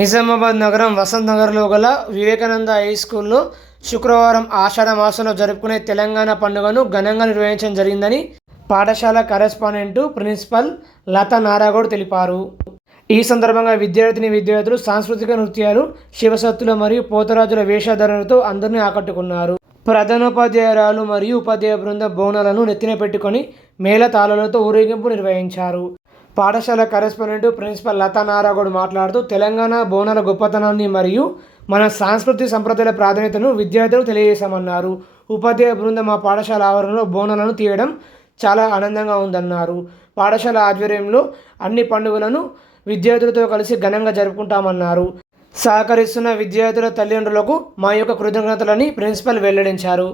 నిజామాబాద్ నగరం వసంత్ నగర్లో గల వివేకానంద హై స్కూల్లో శుక్రవారం ఆషాఢ మాసంలో జరుపుకునే తెలంగాణ పండుగను ఘనంగా నిర్వహించడం జరిగిందని పాఠశాల కరెస్పాండెంట్ ప్రిన్సిపల్ లతా నారాగౌడ్ తెలిపారు. ఈ సందర్భంగా విద్యార్థిని విద్యార్థులు సాంస్కృతిక నృత్యాలు శివశక్తులు మరియు పోతరాజుల వేషధారణలతో అందరినీ ఆకట్టుకున్నారు. ప్రధానోపాధ్యాయురాలు మరియు ఉపాధ్యాయ బృంద బోనాలను నెత్తిన పెట్టుకొని మేళతాళాలతో ఊరేగింపు నిర్వహించారు. పాఠశాల కరెస్పాండెంట్ ప్రిన్సిపల్ లతా నారాగౌడ్ మాట్లాడుతూ తెలంగాణ బోనాల గొప్పతనాన్ని మరియు మన సాంస్కృతిక సంప్రదాయాల ప్రాధాన్యతను విద్యార్థులకు తెలియజేశామన్నారు. ఉపాధ్యాయ బృందం మా పాఠశాల ఆవరణలో బోనాలను తీయడం చాలా ఆనందంగా ఉందన్నారు. పాఠశాల ఆధ్వర్యంలో అన్ని పండుగలను విద్యార్థులతో కలిసి ఘనంగా జరుపుకుంటామన్నారు. సహకరిస్తున్న విద్యార్థుల తల్లిదండ్రులకు మా యొక్క కృతజ్ఞతలని ప్రిన్సిపల్ వెల్లడించారు.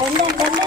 엄마, 엄마.